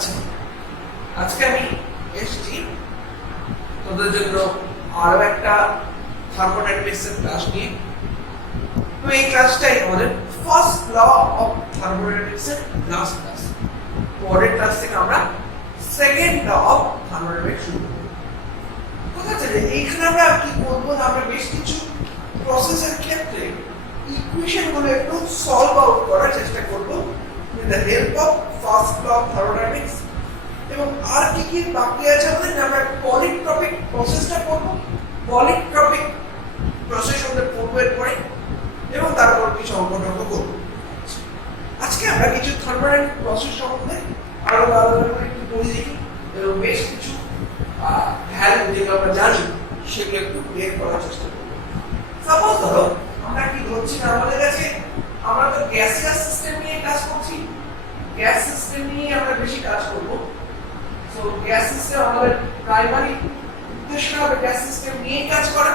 আচ্ছা, আজকে আমি এসেছি তোদের জন্য আরো একটা থার্মোডাইনামিক্সের ক্লাস নিয়ে। তো এই ক্লাসটাই আমাদের ফার্স্ট ল অফ থার্মোডাইনামিক্সের লাস্ট ক্লাস। পরের ক্লাস থেকে আমরা সেকেন্ড ল অফ থার্মোডাইনামিক্স শুরু করব। ঠিক আছে, এইখানে আমরা কি করব, আমরা বেশ কিছু প্রসেসের ক্ষেত্রে ইকুয়েশন গুলো একটু সলভ আউট করার চেষ্টা করব with the help of first law of thermodynamics. এবং আর কি কি বাকি আছে আমাদের, আমরা পলিট্রপিক প্রসেসটা করব। পলিট্রপিক প্রসেস আমরা পড়ব এরপরে, এবং তারপর কিছু অঙ্কটঙ্ক করব। আজকে আমরা কিছু থার্মোডাইনামিক প্রসেস সম্বন্ধে আরো আলাদা করে একটু পড়ে দেখি, এবং বেশ কিছু ভ্যালু যেগুলো আমরা জানি সেগুলো একটু বের করার চেষ্টা করব। সাপোজ ধরো আমরা কি ধরছি না, আমাদের কাছে আমরা তো গ্যাসিয়াস সিস্টেম নিয়ে কাজ করছি, গ্যাস সিস্টেম নিয়ে আমরা বেশি কাজ করব। সো গ্যাস সিস্টেম আমাদের প্রাইমারি উদ্দেশ্য হবে গ্যাস সিস্টেম নিয়ে কাজ করা।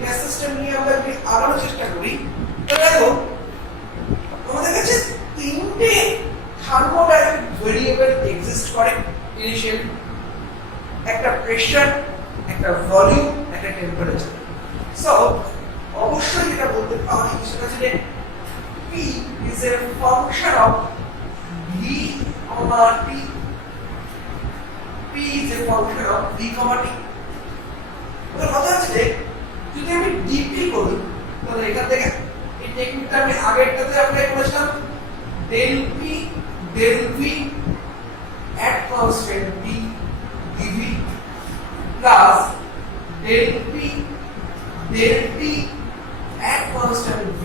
গ্যাস সিস্টেম নিয়ে আমরা যদি আগানোর চেষ্টা করি, তো দেখো আমাদের কাছে তিনটে থার্মোডাইনামিক ভেরিয়েবল এক্সিস্ট করে ইনিশিয়ালি। একটা প্রেসার, একটা ভলিউম, একটা টেম্পারেচার। সো অবশ্যই যেটা বলতে পারি সেটা হচ্ছে যে P is a function of V, T. P is a function of V, T. তো কথা হচ্ছে যে যদি আমি dP করি, তাহলে এখান থেকে এই টেকনিকটা আমি আগেরটাতে অ্যাপ্লাই করেছিলাম, del P del V at constant P dV plus del P del T at constant V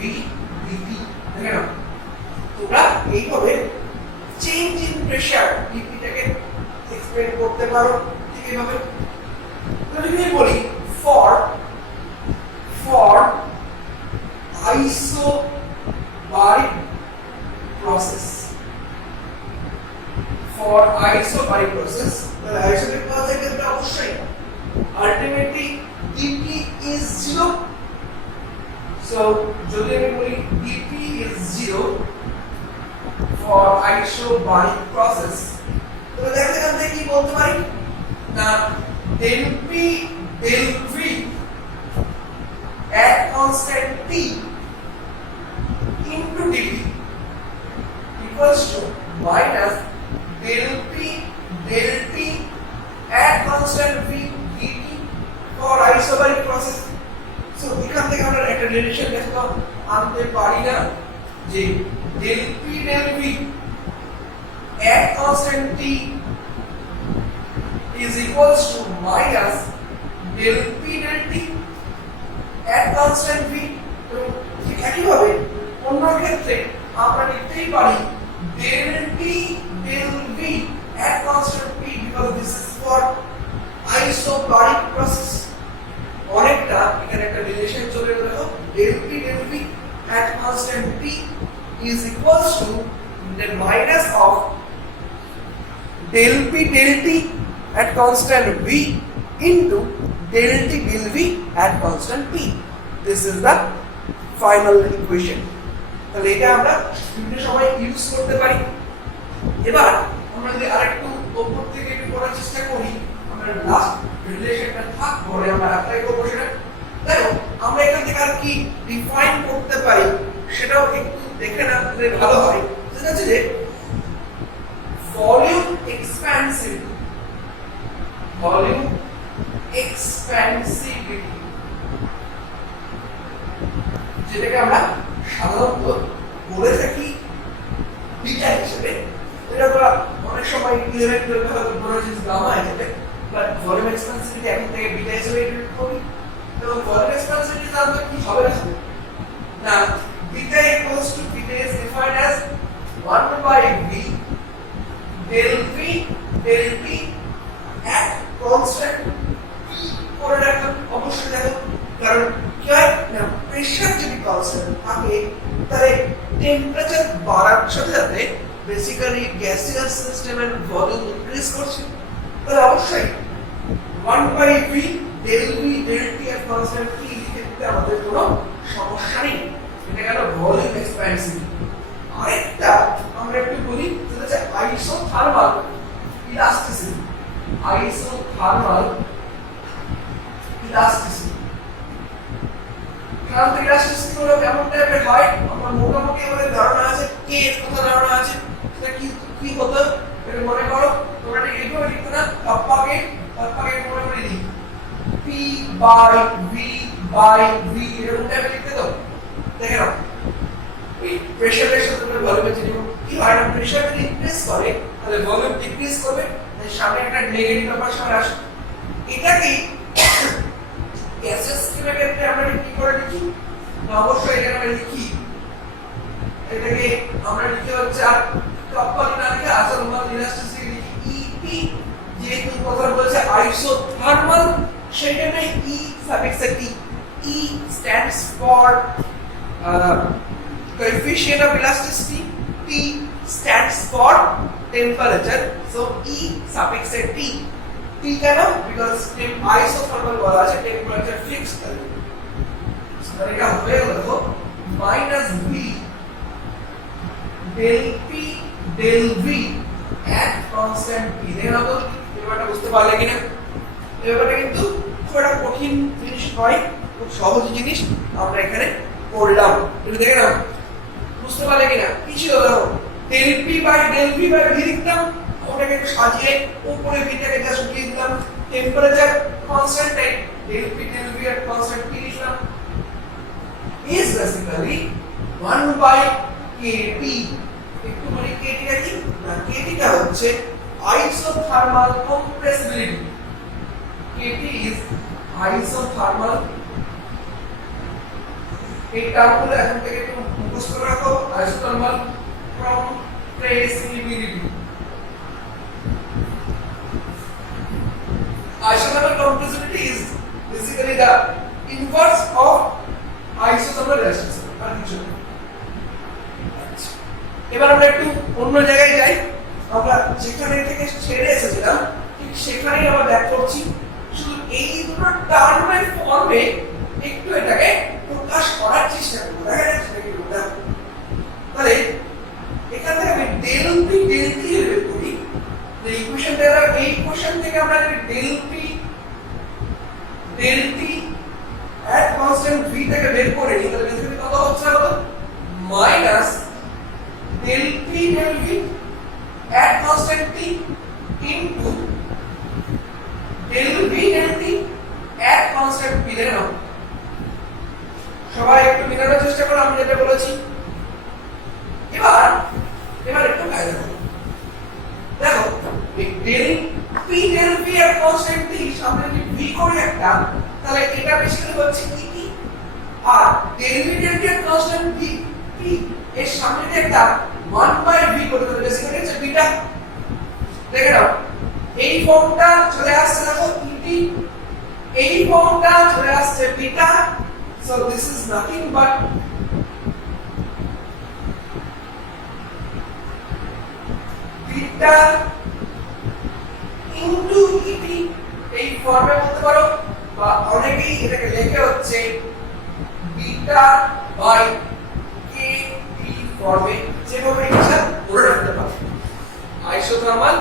dt। দেখে নাও তোমরা এইভাবে চেঞ্জ ইন প্রেসার dP টাকে এক্সপ্লেন করতে পারো ঠিক এইভাবে। তো যদি আমি বলি for isobaric process, for isobaric process, তাহলে isobaric process এর ক্ষেত্রে অবশ্যই ultimately dP is 0. So যদি আমি বলি dP is 0 for isobaric process, তাহলে দেখো এখান থেকে কি বলতে পারি না, del P del V at constant T into dP equals to minus del P del T at constant V dt for isobaric process. So এখান থেকে আমরা একটা রিলেশন দেখো আনতে পারি না যে del P del V at constant T is equals to minus del P del T at constant V। তো ঠিক একইভাবে অন্য ক্ষেত্রে আমরা লিখতেই পারি del T del V at constant P because this is for isobaric process। অনেকটা এখানে একটা রিলেশন চলে এলো, del P del V at constant T is equals to the minus of del P del T at constant V into del T del V at constant P. This is the final equation. তাহলে এটা আমরা বিভিন্ন সময় use করতে পারি। এবার আমরা যদি আরেকটু উপর থেকে একটু করার চেষ্টা করি, আমরা লাস্ট রিলেশনটা থাক পরে আমরা অ্যাপ্লাই করব সেটা। দেখো আমরা এখান থেকে আর কি ডিফাইন করতে পারি সেটাও একটু দেখে নিলে ভালো হয়। সেটা হচ্ছে যে ভলিউম এক্সপ্যান্সিভিটি, ভলিউম এক্সপ্যান্সিভিটি যেটাকে আমরা সাধারণত বলে থাকি বিটা হিসেবে। এটা আমরা অনেক সময় 11 12 হয়তো বলা যায় গামা হিসেবে, বাট ভলিউম এক্সপ্যান্সিভিটি এখন থেকে বিটা হিসেবে ইন্টারপ্রেট করি। এবং ভলিউম এক্সপ্যান্সিভিটি তাহলে কি হবে না, beta equals to beta is defined as 1 by v del v del t at constant p করে রাখো। অবশ্যই দেখো কারণ কি হয় না, প্রেসার যদি কনস্ট্যান্ট থাকে তাহলে টেম্পারেচার বাড়ার সাথে সাথে বেসিক্যালি গ্যাসিয়াস সিস্টেমের ভলিউম ইনক্রিজ করছে। তাহলে অবশ্যই 1 by v del v del t at constant p লিখতে আমাদের কোনো সমস্যা নেই। এটা গেল ভলিউম এক্সপ্যান্সিভিটি। আরেকটা আমরা একটু বলি যেটা হচ্ছে আইসোথার্মাল ইলাস্টিসিটি, আইসোথার্মাল ইলাস্টিসিটি। সাধারণত ইলাস্টিসিটি হলো কেমন টাইপের হয়, আমার মোটামুটি আমাদের ধারণা আছে, কে এর কথা ধারণা আছে, সেটা কি কি হতো এটা মনে করো। তোমরা এটা এইভাবে লিখো না, কাপ্পাকে মনে করে দিই P by V এরকম টাইপের লিখতে দাও। দেখে নাও এই প্রেসারের সাথে তোমরা ভলিউমের যে কি হয় না, প্রেসার যদি ইনক্রিজ করে তাহলে ভলিউম ডিক্রিজ করবে, তাই সামনে একটা নেগেটিভ ব্যাপার সামনে আসে। এটাকে গ্যাসের স্কিমের ক্ষেত্রে আমরা কি করে লিখি না, অবশ্যই এখানে আমরা লিখি, এটাকে আমরা লিখি হচ্ছে আর কাপ্পালি না লিখে আইসোথার্মাল ইলাস্টিসিটি লিখি ইপি। যেহেতু কথা বলছে আইসোথার্মাল, সেখানে ই সাফিক্স এ T, E stands for coefficient of elasticity, T stands for temperature, so E suffix a T. T কেন? because isothermal বলা আছে, temperature fixed করে। so এটা হয়ে গেল minus V del P del V at constant P। দেখো তো ব্যাপারটা বুঝতে পারলে কিনা? এই ব্যাপারটা কিন্তু খুব একটা কঠিন জিনিস নয়, খুব সহজ জিনিস আমরা এখানে করলাম। তুমি দেখে নাও বুঝতে পারলে কিনা? কি ছিল দেখো, del P by V লিখতাম, ওটাকে একটু সাজিয়ে উপরে ভিটাকে জাস্ট উঠিয়ে দিলাম, temperature constant type del P at constant P লিখলাম, is basically 1 by kT। একটু বলি kT টা কি না, kT টা হচ্ছে isothermal compressibility, kT is isothermal। এই টার্মগুলো এখন থেকে একটু মুখস্থ করে রাখো, isothermal compressibility। Isothermal compressibility is basically the inverse of isothermal elasticity। এবার আমরা একটু অন্য জায়গায় যাই, আমরা যেখানে থেকে ছেড়ে এসেছিলাম ঠিক সেখানেই আমরা ব্যাক করছি, শুধু এই দুটো টার্মের ফর্মে একটু এটাকে প্রকাশ করার চেষ্টা করব। দেখা যাচ্ছে কি ওটা, তাহলে এখান থেকে আমি del P del T বের করি, তো ইকুয়েশনটা এই ইকুয়েশন থেকে আমরা যদি del P del T at constant V থেকে বের করে নিই, তাহলে বেসিক্যালি কত হচ্ছে বলো, minus del P del V at constant T into del V del T at constant P। দেখো সবাই একটু মিলানোর চেষ্টা করো আমি যেটা বলেছি। এবার একটু কাজ করো, দেখো এই del P del V এর কনস্ট্যান্ট T সামনে যদি V করে একটা, তাহলে এটা বেসিক্যালি হচ্ছে ET, আর del V del T এর কনস্ট্যান্ট V P এর সামনে যদি একটা 1 by V করে, তাহলে বেসিক্যালি হচ্ছে বিটা। দেখে নাও এই ফর্মটা চলে আসছে, দেখো ET, এই ফর্মটা চলে আসছে beta. So this is nothing but beta into ET। এই ফর্মে বলতে পারো, বা অনেকেই এটাকে লেখে হচ্ছে বিটা বাই KT ফর্মে, যেভাবে ইচ্ছা মনে রাখতে পারো। আইসোথার্মাল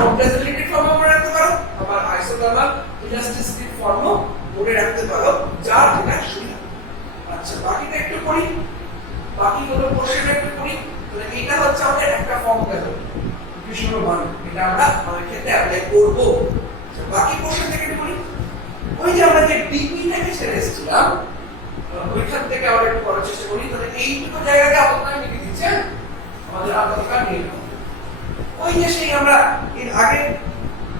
কমপ্রেসিবিলিটি ফর্মে মনে রাখতে পারো, আবার আইসোথার্মাল ইলাস্টিসিটি ফর্মও মনে রাখতে পারো, যার যেটা সুবিধা। আচ্ছা বাকিটা একটু করি, বাকিগুলো কোশ্চেন একটু করি। তাহলে এটা হচ্ছে আমাদের একটা ফর্ম গেল ইকুয়েশন 1, এটা আমরা আমাদের ক্ষেত্রে অ্যাপ্লাই করব। আচ্ছা বাকি কোশ্চেন থেকে একটু করি। ওই যে আমরা যে ডিপি থেকে ছেড়ে এসেছিলাম, ওইখান থেকে আমরা একটু করার চেষ্টা করি। তাহলে এইটুকু জায়গাকে আপনারা লিখে দিচ্ছেন আমাদের আলাদা নিয়ে। ওই যে সেই আমরা এর আগে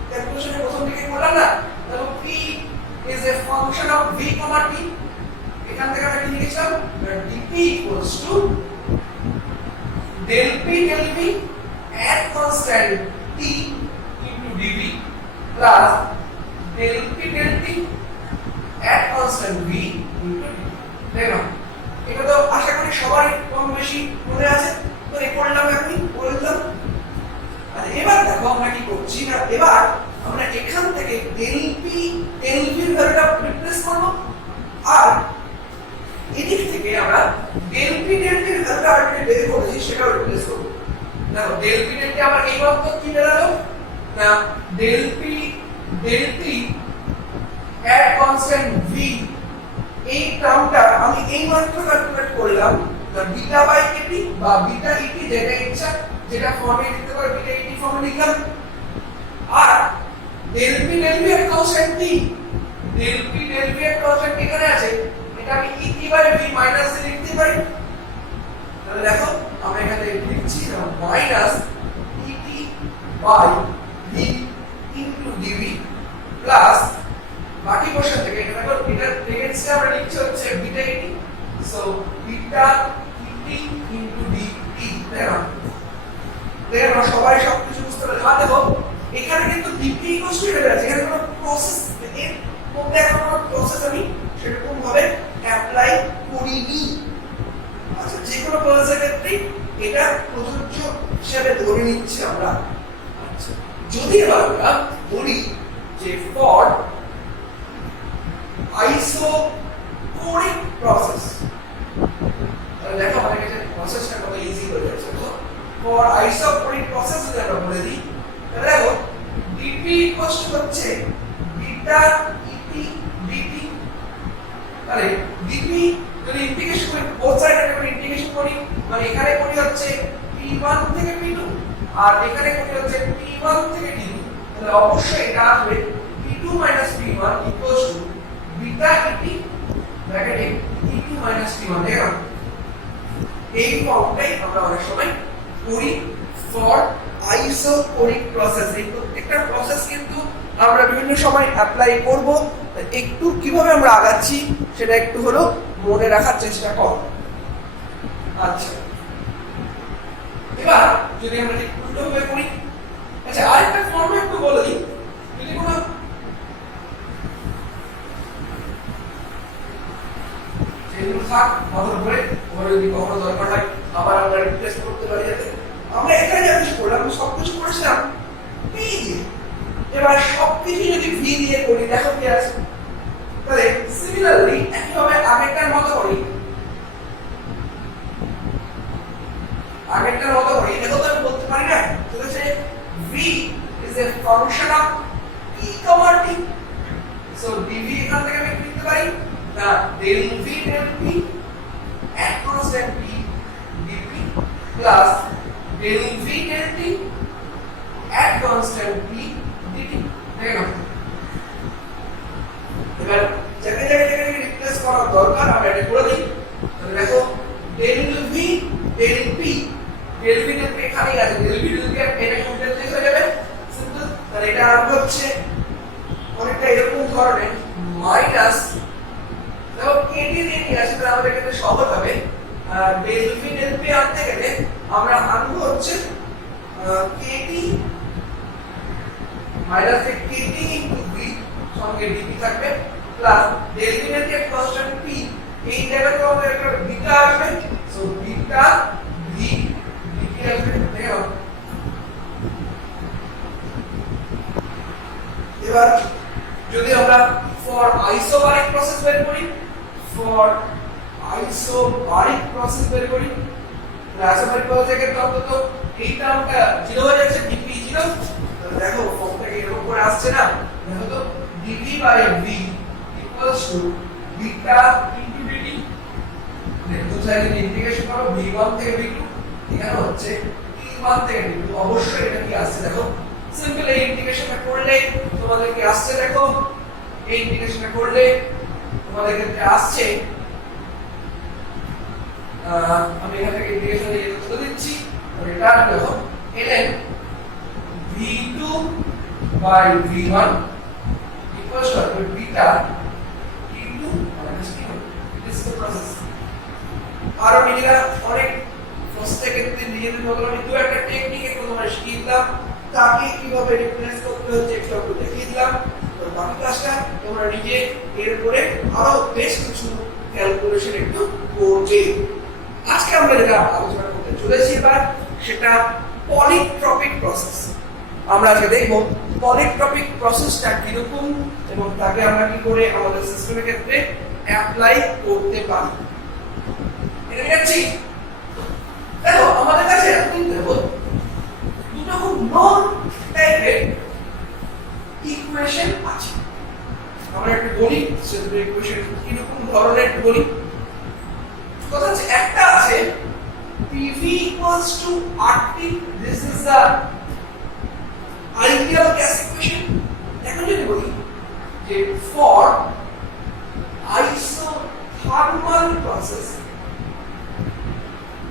ক্যালকুলেশনে প্রথম দিকে করলাম না, তাহলে p is a function of v, t। এখান থেকে আমরা কি লিখেছিলাম, dp equals to del p del v at constant t into dv plus del p del t at constant v into dv। দেখো এটা তো আশা করি সবারই কম বেশি মনে আছে, তো এই করলাম আমি বললাম। আর এবার দেখো আমরা কি করছি না, এবার আমরা এখান থেকে del p del v এর ভ্যালুটা রিপ্লেস করব, আর এদিক থেকে আমরা del p del v এর ভ্যালুটা আমরা বের করেছি সেটাও রিপ্লেস করব। দেখো del p del t আমার এই মাত্র কি দাঁড়ালো, না del p del t at constant v এই টার্মটা আমি এই মাত্র ক্যালকুলেট করলাম না বিটা বাই কেটি বা বিটা ইটি যেটা ইচ্ছা যেটা ফর্মে লিখতে পারো বিটা ইটি ফর্মে লিখলাম আর del p at constant t del p at constant এখানে আছে এটা আমি et বাই v মাইনাস লিখতে পারি তাহলে দেখো আমরা এখানে লিখছি না minus et by v into dv plus বাকি কোশ্চেন থেকে এটা দেখো এটা টেন্সে আমরা লিখছি হচ্ছে beta ET so beta ET into dt দেখো দেখো সবাই সবকিছু বুঝতে পারলে আর দেখো এখানে কিন্তু dp ইকুয়াল টু এটা আছে এখানে কোনো প্রসেস এর মধ্যে এখন কোনো প্রসেস আমি সেরকম ভাবে অ্যাপ্লাই করিনি আচ্ছা যে কোনো প্রসেসের ক্ষেত্রে এটা প্রযোজ্য হিসেবে ধরে নিচ্ছি আমরা আচ্ছা যদি আমরা বলি যে ফর আইসোকোরিক প্রসেস তাহলে দেখো আমাদের কাছে প্রসেসটা কত ইজি হয়ে যাচ্ছে তো ফর আইসোকোরিক প্রসেস যদি আমরা বলে দিই তাহলে দেখো dp হচ্ছে বিটা ইটি dt তাহলে dp যদি ইন্টিগ্রেশন করি both সাইড এর ইন্টিগ্রেশন করি মানে এখানে করি হচ্ছে p1 থেকে p2 আর এখানে করি হচ্ছে p1 থেকে d2 তাহলে অবশ্যই এটা আসবে p2 p1 বিটা ইটি ব্র্যাকেটে e2 p1 দেখো এই ফর্মটাই আমরা অনেক সময় করি ফর আইসোকোরিক প্রসেস এই প্রত্যেকটা প্রসেস কিন্তু আমরা বিভিন্ন সময় অ্যাপ্লাই করব একটু কিভাবে আমরা আগাচ্ছি সেটা একটু হলো মনে রাখার চেষ্টা কর আচ্ছা এবার যদি আমরা ঠিক উল্টো ভাবে করি আচ্ছা আরেকটা ফর্ম একটু বলে দিই যদি কোনো যেগুলো থাক মাথার উপরে ওরা যদি কখনো দরকার হয় আবার আমরা রিপ্লেস করতে পারি যাতে আমরা এখানে যা কিছু করলাম সবকিছু করেছিলাম পি দিয়ে এবার সবকিছু যদি ভি দিয়ে করি দেখো কি আছে তাহলে সিমিলারলি একইভাবে আগেরটার মতো করি দেখো তো আমি বলতে পারি না সেটা হচ্ছে V is a function of E comma T so DV এখান থেকে আমি লিখতে পারি না del v del p at constant p dp plus del v del t at constant p dt দেখো এবার জায়গায় রিপ্লেস করা দরকার আমরা এটা করে দিই তাহলে দেখো del v del p del v del p এখানেই আছে del v del p এটা কমপ্লিট হয়ে যাবে সিম্পল তাহলে এটা আর হচ্ছে অনেকটা এরকম ধরনের মাইনাস দেখো কেটি দিয়ে নিয়ে আসলে আমাদের ক্ষেত্রে সহজ হবে del v del p আনতে গেলে আমরা আনবো হচ্ছে KT minus KT into v সঙ্গে dp থাকবে plus del v del p constant p এই জায়গাতে আমাদের একটা বিটা আসবে সো বিটা v dp আসবে দেখো এবার যদি আমরা ফর আইসোবারিক প্রসেস বের করি আইসোবারিক প্রসেস থেকে তো অন্তত এই টার্মটা 0 হয়ে যাচ্ছে dp 0 তাহলে দেখো ফর্মটাকে এরকম করে আসছে না দেখো তো dv by v equals to beta into dt দেখো সাইডে ইন্টিগ্রেশন করো v1 থেকে v2 এখানে হচ্ছে p1 থেকে v2 অবশ্যই এটা কি আসছে দেখো সিম্পল এই ইন্টিগ্রেশনটা করলে তোমাদের কি আসছে দেখো এই ইন্টিগ্রেশনটা করলে তোমাদের ক্ষেত্রে আসছে আমি এখান থেকে ইন্টিগ্রেশন দিয়ে তুলে দিচ্ছি এটা দেখো ln v2 by v1 equals to beta e2 minus e1 this is the process আরো নিজেরা অনেক প্রসেসের ক্ষেত্রে নিজেদের মতো আমি দু একটা টেকনিক একটু তোমাদের শিখিয়ে দিলাম তাকে কিভাবে রিপ্লেস করতে হচ্ছে একটু দেখিয়ে দিলাম তো বাকি কাজটা তোমরা নিজে এর উপরে আরো বেশ কিছু ক্যালকুলেশন একটু করবে আজকে আমরা যেটা আলোচনা করতে চলেছি এবার সেটা পলিট্রপিক প্রসেস আমরা আজকে দেখব পলিট্রপিক প্রসেসটা কিরকম এবং তাকে আমরা কি করে আমাদের সিস্টেমের ক্ষেত্রে অ্যাপ্লাই করতে পারি এটা দেখছি দেখো আমাদের কাছে এখন দেখো দুটো খুব নন টাইপের ইকুয়েশন আছে। আমরা একটু বলি সেটা ইকুয়েশন কি রকম ধরনের একটু বলি। কথা হচ্ছে একটা আছে PV equals to RT, this is the ideal gas equation। এখন যদি বলি যে for isothermal process,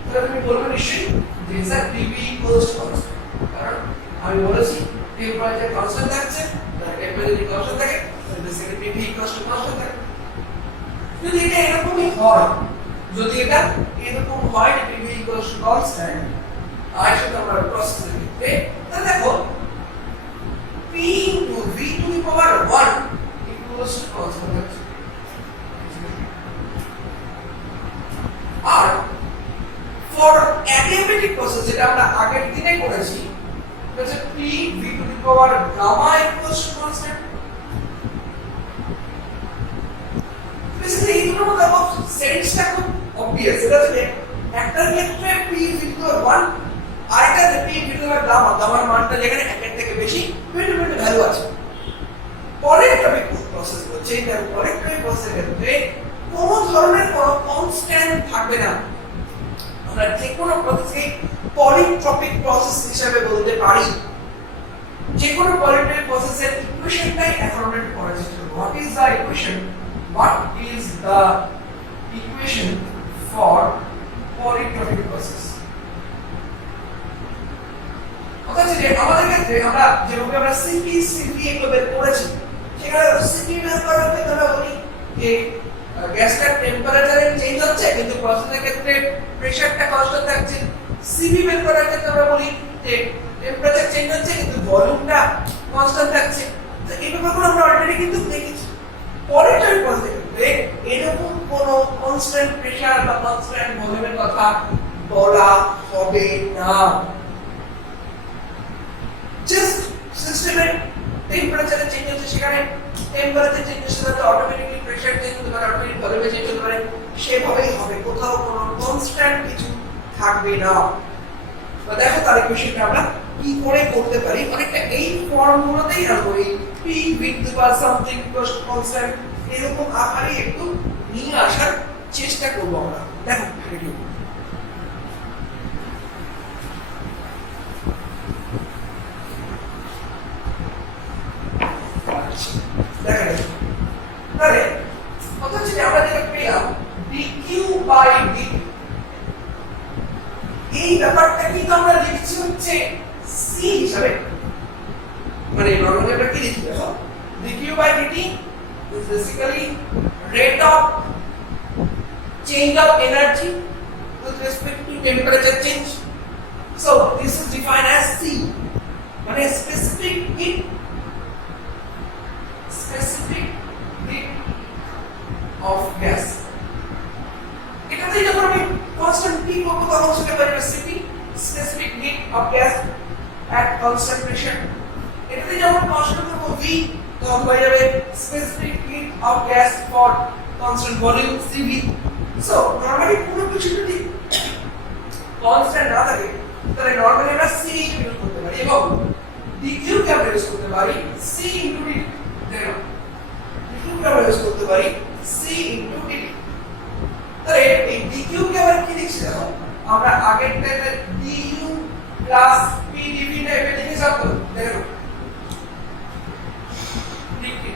তাহলে তুমি বলবে নিশ্চয়ই যে sir PV equals to constant, কারণ আমি বলেছি টেম্পারেচার কনস্ট্যান্ট থাকছে, টেম্পারেচার কনস্ট্যান্ট থাকে তাহলে basically PV equals to constant থাকে। যদি এটা এরকমই হয়, যদি এটা এরকম হয় PV equals to constant isothermal process এর ক্ষেত্রে, তাহলে দেখো P into V to the power 1 equals to constant। R for adiabatic process যেটা আমরা আগের দিনে করেছি, এটা হচ্ছে P V to the power gamma equals to constant। Basically এই দুটোর মধ্যে সেন্সটা খুব obvious। এটা হচ্ছে একটার ক্ষেত্রে P V to the power 1, আরেকটাতে P V to the power gamma, গামার মানটা যেখানে একের থেকে বেশি বিভিন্ন ভ্যালু আছে। পরের টপিক প্রসেস হচ্ছে এটা পরের টপিক প্রসেসের ক্ষেত্রে কোনো ধরনের কোনো কনস্ট্যান্ট থাকবে না। আমরা যে কোনো প্রসেসকে পলিট্রপিক প্রসেস হিসেবে বলতে পারি। যে কোনো পলিট্রপিক প্রসেসের ইকুয়েশনটাই এখন আমরা পড়ার চেষ্টা করব। What is the equation? What is the equation for polytropic process? অর্থাৎ যে আমাদের ক্ষেত্রে আমরা যেভাবে আমরা সিপি সিপি এগুলো বের করেছি, সেখানে সিপি বের করার ক্ষেত্রে আমরা বলি যে গ্যাসটার টেম্পারেচারে চেঞ্জ হচ্ছে কিন্তু প্রসেসের ক্ষেত্রে প্রেসারটা কনস্ট্যান্ট থাকছে। সিপি বের করার ক্ষেত্রে আমরা বলি যে টেম্পারেচার চেঞ্জ হচ্ছে কিন্তু ভলিউমটা কনস্ট্যান্ট থাকছে। তো এই ব্যাপারগুলো আমরা অলরেডি কিন্তু দেখেছি। পরের টাইম প্রসেসের ক্ষেত্রে এরকম কোনো কনস্ট্যান্ট প্রেসার বা কনস্ট্যান্ট ভলিউমের কথা বলা হবে না। জাস্ট সিস্টেমের টেম্পারেচারে চেঞ্জ হচ্ছে, সেখানে টেম্পারেচার চেঞ্জ হচ্ছে তাহলে অটোমেটিক্যালি প্রেসার চেঞ্জ হতে পারে, অটোমেটিক ভলিউম চেঞ্জ হতে পারে, সেভাবেই হবে। কোথাও কোনো কনস্ট্যান্ট কিছু থাকবে না। তো দেখো তার ইকুয়েশনটা আমরা কি করে করতে পারি, অনেকটা এই ফর্মুলাতেই আনবো। এই P with the power something equals to constant এরকম আকারে একটু নিয়ে আসার চেষ্টা করব আমরা। দেখো ভিডিও তাহলে কথা হচ্ছে আমরা যেটা পেলাম dq by dt, এই ব্যাপারটা কিন্তু আমরা লিখছি হচ্ছে c হিসাবে। মানে নরমালি আমরা কি লিখি দেখো, dq by dt is basically rate of change of energy with respect to temperature change. So this is defined as c, মানে specific heat of gas। এটাতে যখন আমি constant P করব তখন সেটা পাবো Cp, specific heat of gas at constant pressure। এটাতে যখন constant করব V তখন হয়ে যাবে specific heat of gas for constant volume Cv। So normally কোনো কিছু যদি constant না থাকে তাহলে normally আমরা C ইউজ করতে পারি এবং dq কে আমরা ইউজ করতে পারি C into dt। দেখো dq কে আমরা ইউজ করতে পারি C into dt। তাহলে এই dq কে আমরা কি লিখছি দেখো, আমরা আগেরটাতে du প্লাস pdv টাইপে লিখেছিলাম। তো দেখো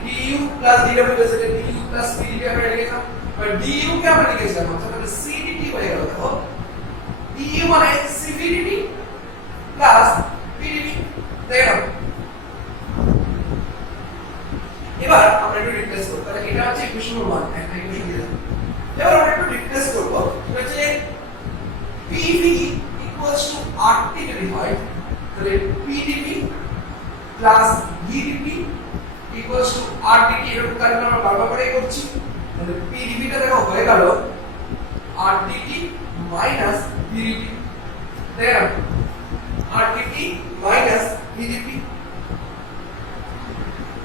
du plus dw basically du plus pdv আমরা লিখেছিলাম, বাট du কে আমরা লিখেছিলাম তাহলে c dt হয়ে গেল। দেখো du মানে cv dt প্লাস pdv। দেখো এবার আমরা একটু রিপ্লেস করব। তাহলে এটা হচ্ছে ইকুয়েশন নম্বর 1, একটা ইকুয়েশন দিলাম। এবার আমরা একটু রিপ্লেস করব। এটা হচ্ছে PV equals to RT যদি হয় তাহলে PdV plus VdP equals to RDT, এরকম কারণে আমরা বারবার করে করছি। তাহলে PdV টা দেখো হয়ে গেল RDT মাইনাস VdP। দেখো RDT মাইনাস VdP।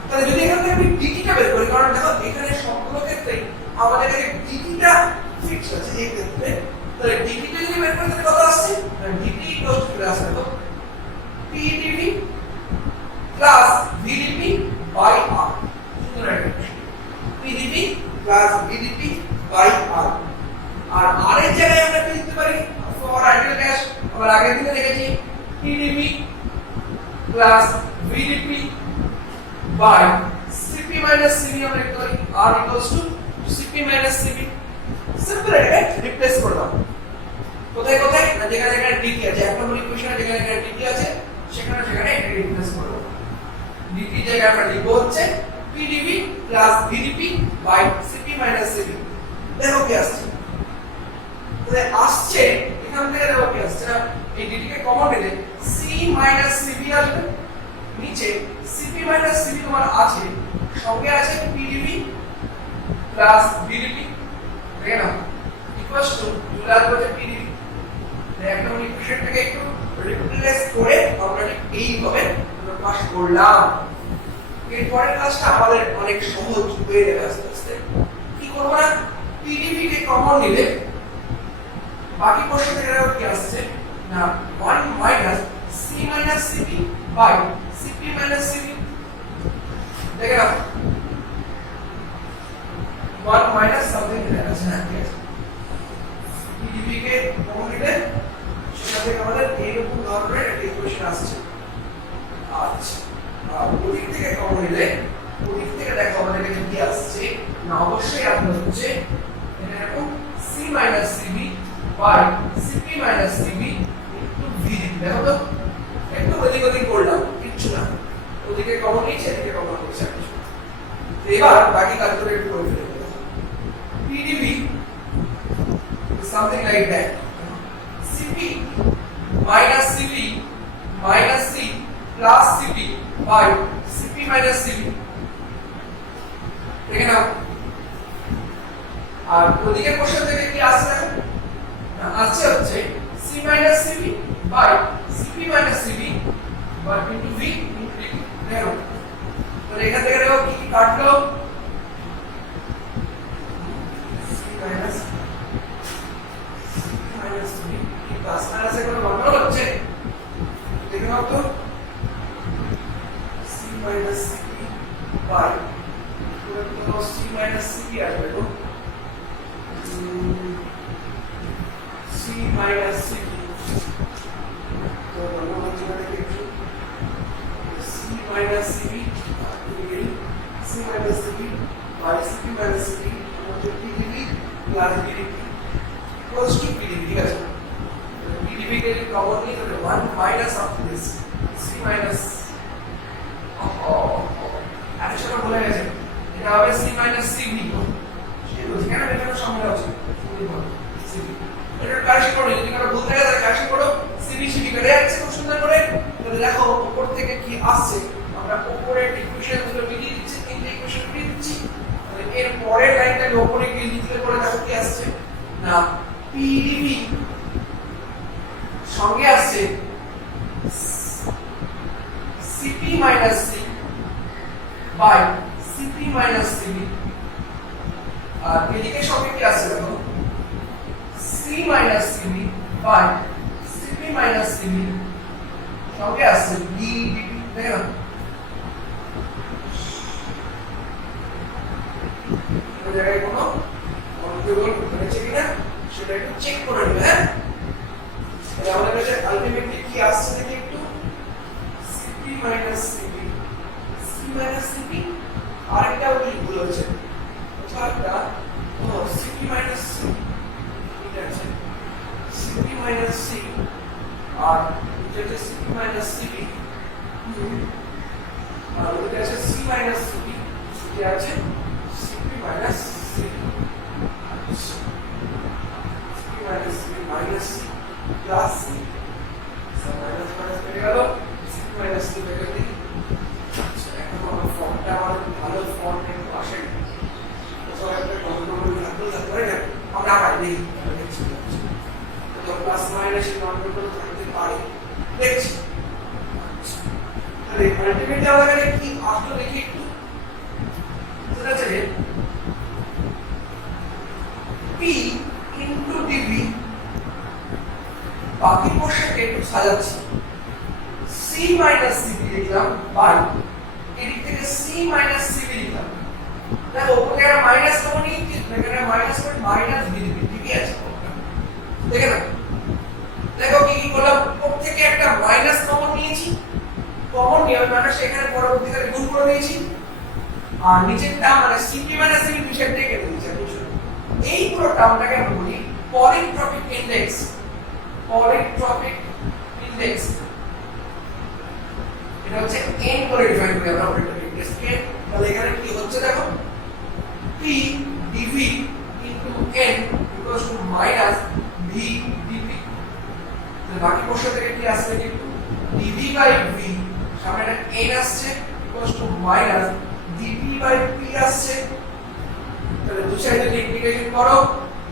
তাহলে যদি এখান থেকে আমি dt টা বের করি, কারণ দেখো এখানে সবগুলো ক্ষেত্রে আমাদের কাছে dt টা ফিক্স আছে এই ক্ষেত্রে, তাহলে dt টা যদি বের করি তাহলে কত আসছে, dt ইকুয়াল টু আসছে দেখো pdv plus vdp by plus VDP by R. আর আর এর জায়গায় আমরা কি লিখতে পারি ফর আইডিয়াল গ্যাস আমরা আগের দিনে দেখেছি PDP plus VDP by CP minus CV আমরা লিখতে পারি R equals to CP minus CV. Simple এটাকে রিপ্লেস করে দাও কোথায় কোথায় না যেখানে যেখানে ডিটি আছে এক নম্বর ইকুয়েশনে যেখানে যেখানে ডিটি আছে সেখানে সেখানে এটা রিপ্লেস করে দাও। ডিটি জায়গায় আমরা লিখব হচ্ছে PDB plus VDP by CP minus CB. দেখো কি আসছে তাহলে আসছে এখান থেকে দেখো কি আসছে না এই ডিটি কে কমন নিলে সি মাইনাস সিবি আসবে নিচে সিপি মাইনাস সিবি তোমার আছে সঙ্গে আছে পিডিবি প্লাস ভিডিপি ঠিক না ইকুয়ালস টু দুলার হচ্ছে পিডিবি। এক নম্বর ইকুয়েশনটাকে একটু রিপ্লেস করে আমরা এইভাবে প্রকাশ করলাম। এরপরের কাজটা আমাদের অনেক সহজ হয়ে যাবে আস্তে আস্তে। কি করব না পিডিবি কে কমন নিলে বাকি কোশ্চেন থেকে কি আসছে না 1 minus C minus CP by CP minus CP. দেখে নাও 1 মাইনাস সামথিং এটা আছে না ঠিক আছে পিডিবি কে কমন নিলে সেটা থেকে আমাদের এইরকম ধরনের একটা ইকুয়েশন আসছে। আচ্ছা ওদিক থেকে কমন নিলে ওদিক থেকে দেখো আমাদের কাছে কি আসছে না অবশ্যই আপনার হচ্ছে এটা এরকম C minus CB by CP minus CB into VDP. দেখো তো একটু ওদিক ওদিক করলাম কিচ্ছু না ওদিকে কমন নিয়েছে এদিকে কমন করছে এবার বাকি কাজগুলো একটু করে ফেলবো। PDB something like that cp minus cv minus c plus cp by cp minus cv দেখে নাও। আর ওদিকে কোশ্চেন থেকে কি আসছে দেখো না আসছে হচ্ছে c minus cv by cp minus cv but into v into v দেখো তো এখান থেকে দেখো কি কি কাটলো c minus প্লাস মাইনাসে কোনো গন্ডগোল হচ্ছে দেখে নাও তো c minus cp বাই পুরো c minus cp আসবে তো c minus cp তো গন্ডগোল হচ্ছে না দেখে একটু c minus cp c minus cp by cp minus cp আমাদের pdb plus pdb equals to pdb ঠিক আছে। PDB के लिए कॉमन नहीं तो 1 minus of this c minus আরে সেটা বলে গেছে এটা হবে c minus cv সেটা যেখানে এটা সামনে আছে cv এটা কারেক্ট করো যদি কারো ভুল থাকে তাহলে কারেক্ট করো cv cv করে যাচ্ছে খুব সুন্দর করে তাহলে দেখো উপর থেকে কি আসছে আমরা উপরে ইকুয়েশন গুলো মিলিয়ে দিচ্ছি তিনটে ইকুয়েশন মিলিয়ে দিচ্ছি তাহলে এর পরের লাইনটাকে উপরে গিয়ে লিখলে পরে দেখো কি আসছে না PDB সঙ্গে আসছে CP minus C by CP minus CB আর এদিকে সঙ্গে কি আসছে দেখো C minus CB by CP minus CB সঙ্গে আসছে BDB দেখো এই জায়গায় কোনো গন্ডগোল হয়েছে কিনা সেটা একটু চেক করে নেবে। হ্যাঁ তাহলে আমাদের কাছে আলটিমেটলি কি আসছে দেখি একটু CP minus CP C minus CP আরেকটা ভুল হয়েছে ওটা CP minus C এটা আছে CP minus C আর যেটা CP minus CP আর ওটা আছে C minus CP এটা আছে CP minus CP CP minus CP minus C plus C so minus minus কেটে গেল CP minus C কেটে দিই এখন আমরা ফর্মটা আমাদের ভালো ফর্ম একটু আসে তো একটা কন্ট্রোল থাকলে তারপরে আমরা আবার দিই তো প্লাস মাইনাস কন্ট্রোল থাকতে পারে দেখছি তাহলে আলটিমেটলি আমাদের কি আসলো দেখি একটু সেটা হচ্ছে P into dV বাকি পোর্শনকে একটু সাজাচ্ছি C minus CB লিখলাম বাই এদিক থেকে C minus CB লিখলাম দেখো ওখানে একটা মাইনাস কমন নিয়েছি, এখানে মাইনাস করে মাইনাস ডিপি, ঠিকই আছে। দেখে না, দেখো কি কি করলাম, প্রত্যেকে একটা মাইনাস কমন নিয়েছি, কমন নিয়ে আমরা সেখানে পরবর্তীকালে গুণ করে দিয়েছি, আর নিচেরটা মানে সিপি মাইনাস সিপি বিষয়টা কেটে দিয়েছি। এই পুরো টার্মটাকে আমরা বলি পলিট্রপিক ইনডেক্স। পলিট্রপিক ইনডেক্স এটা হচ্ছে n করে ডিফাইন করি আমরা পলিট্রপিক ইনডেক্সকে। তাহলে এখানে কি হচ্ছে দেখো, p dv into n equals to minus v dp। তাহলে বাকি পোর্শন থেকে কি আসছে, কিন্তু dv by v সামনে একটা n আসছে equals to minus dp by p আসছে। তাহলে দুই সাইডে ইন্টিগ্রেশন করো,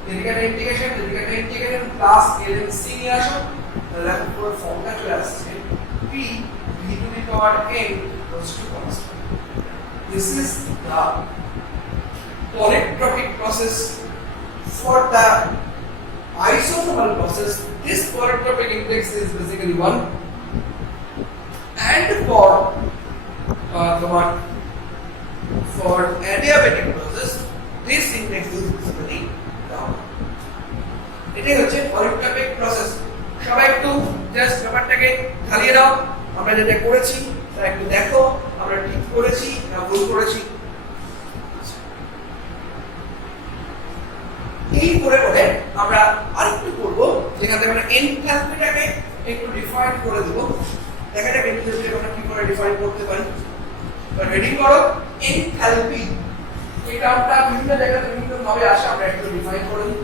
এদিকে ইন্টিগ্রেশন এদিকে ইন্টিগ্রেশন প্লাস ln c নিয়ে আসো, তাহলে দেখো পুরো ফর্মটা চলে আসছে p v to the power n equals to constant। This is the polytropic process. For the isothermal process, this polytropic index is basically 1, and for adiabatic process this index is basically down। এটাই হচ্ছে polytropic process। সবাই একটু just ব্যাপারটাকে ঢালিয়ে দাও, আমরা যেটা করেছি তা একটু দেখো, আমরা ঠিক করেছি না ভুল করেছি। এই করে করে আমরা আরেকটু করব, যেখান থেকে আমরা এনথালপিটাকে একটু ডিফাইন করে দেব। দেখা যাক এনথালপি আমরা কি করে ডিফাইন করতে পারি। রেডি করো, এনথালপি এই টার্মটা বিভিন্ন জায়গায় বিভিন্ন ভাবে আসে, আমরা একটু ডিফাইন করে দিই।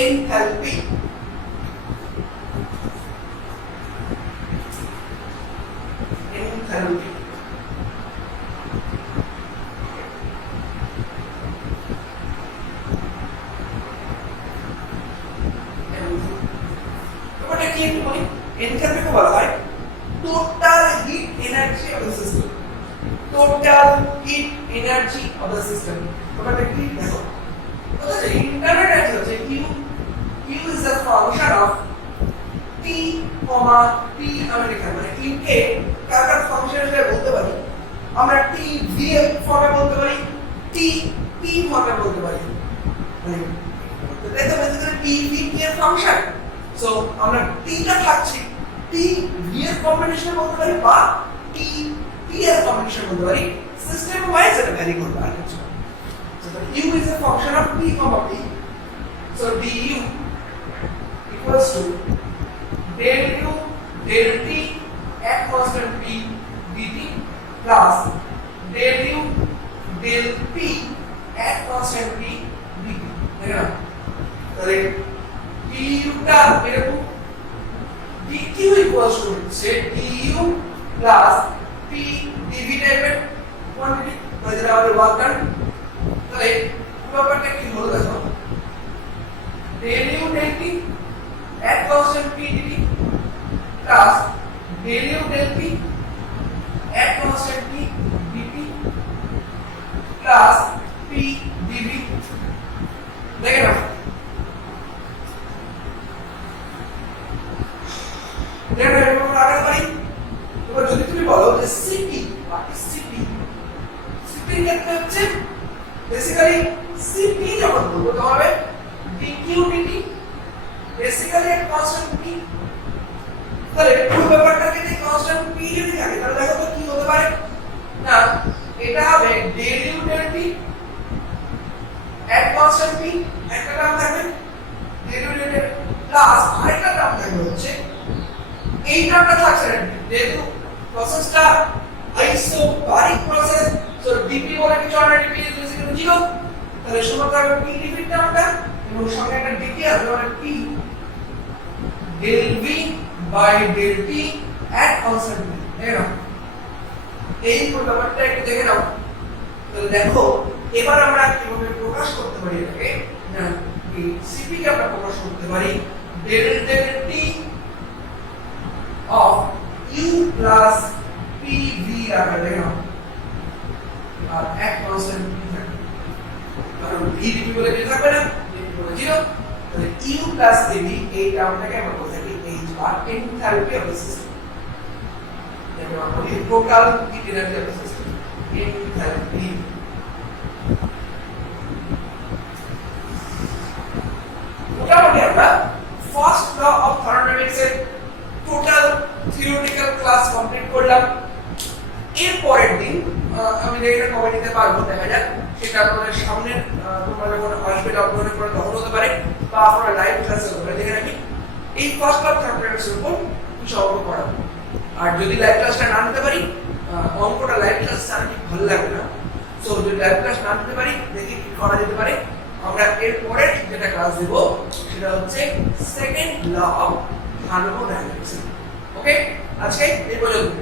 এনথালপি এনথালপি ব্যাপারটা কি একটু বলি। এনথালপিকে বলা হয় total heat energy of the system. Total heat energy of the system ব্যাপারটা কি দেখো, বুঝছো? ইন্টারনাল এনার্জি হচ্ছে U is the function of T comma T American, মানে ইউকে কার ফাংশন হিসেবে বলতে পারি আমরা, টি ভি এর ফর্মে বলতে পারি, টি পি ফর্মে বলতে পারি, মানে এটা বেসিক্যালি টি ভি টি এর ফাংশন। সো আমরা টিটা থাকছে টি ভি এর কম্বিনেশন বলতে পারি বা টি পি এর কম্বিনেশন বলতে পারি, সিস্টেম ওয়াইজ এটা ভ্যারি করবে আর কিছু। So the U is a function of t comma p, so du equals to del u del t at constant p dt plus del u del p at constant p dt। দেখো না, তাহলে du টা এরকম, dq equals to say du plus p dv টাইপের quantity, মানে যেটা আমাদের work done. তাহলে ব্যাপারটা কি হলো দেখো, del u del t at constant p dt plus del u del p at constant p dt plus p dv। দেখে না, দেখো এরকম আগে পারি। এবার যদি তুমি বলো যে সিপি বা সিপি, সিপি ক্ষেত্রে হচ্ছে বেসিক্যালি সিপি যখন বলবো তখন হবে dq dt বেসিক্যালি এক কনস্ট্যান্ট p। তাহলে পুরো ব্যাপারটাকে যদি কনস্ট্যান্ট p যদি থাকে তাহলে দেখো তো কি হতে পারে না, এটা হবে del u del t at constant p, একটা টার্ম থাকবে del u del t plus আরেকটা টার্ম থাকবে হচ্ছে এই টার্মটা থাকছে না, যেহেতু প্রসেসটা আইসোবারিক প্রসেস, সো dp বলে কিছু না, dp ইজ বেসিক্যালি 0। তাহলে সমান থাকবে p dv টার্মটা এবং সঙ্গে একটা dt আসবে, মানে p del v by del t at constant p। দেখো এই পুরো ব্যাপারটা একটু দেখে নাও। তাহলে দেখো এবার আমরা কিভাবে প্রকাশ করতে পারি এটাকে, না এই cp কে আমরা প্রকাশ করতে পারি del del t of u plus pv আকারে। দেখো আর এক কনস্ট্যান্ট p থাকবে, কারণ v dv বলে কি থাকবে না, dv বলে 0। তাহলে u plus pv এই টার্মটাকে আমরা বলতে পারি h bar enthalpy of the system. দেখো আমরা বলি total heat energy of the system, enthalpy. মোটামুটি আমরা ফার্স্ট ল অফ থার্মোডাইনামিক্স এর টোটাল থিওরিটিক্যাল ক্লাস কমপ্লিট করলাম। এর পরের দিন আমি এটা কবে নিতে পারবো দেখা যাক, সেটা আপনাদের সামনে তোমরা যখন আসবে আপলোড করে তখন হতে পারে, বা আপনারা লাইভ ক্লাসে হতে পারে। দেখে রাখি এই ফার্স্ট ল অফ থার্মোডাইনামিক্স এর উপর কিছু অঙ্ক করাবো। আর যদি লাইভ ক্লাসটা না নিতে পারি, অঙ্কটা লাইভ ক্লাস ছাড়া ঠিক ভালো লাগবে না, সো যদি লাইভ ক্লাস না নিতে পারি দেখি কি করা যেতে পারে। আমরা এর পরের যেটা ক্লাস দেব সেটা হচ্ছে সেকেন্ড ল অফ থার্মোডাইনামিক্স। ওকে, আজকে এই পর্যন্ত।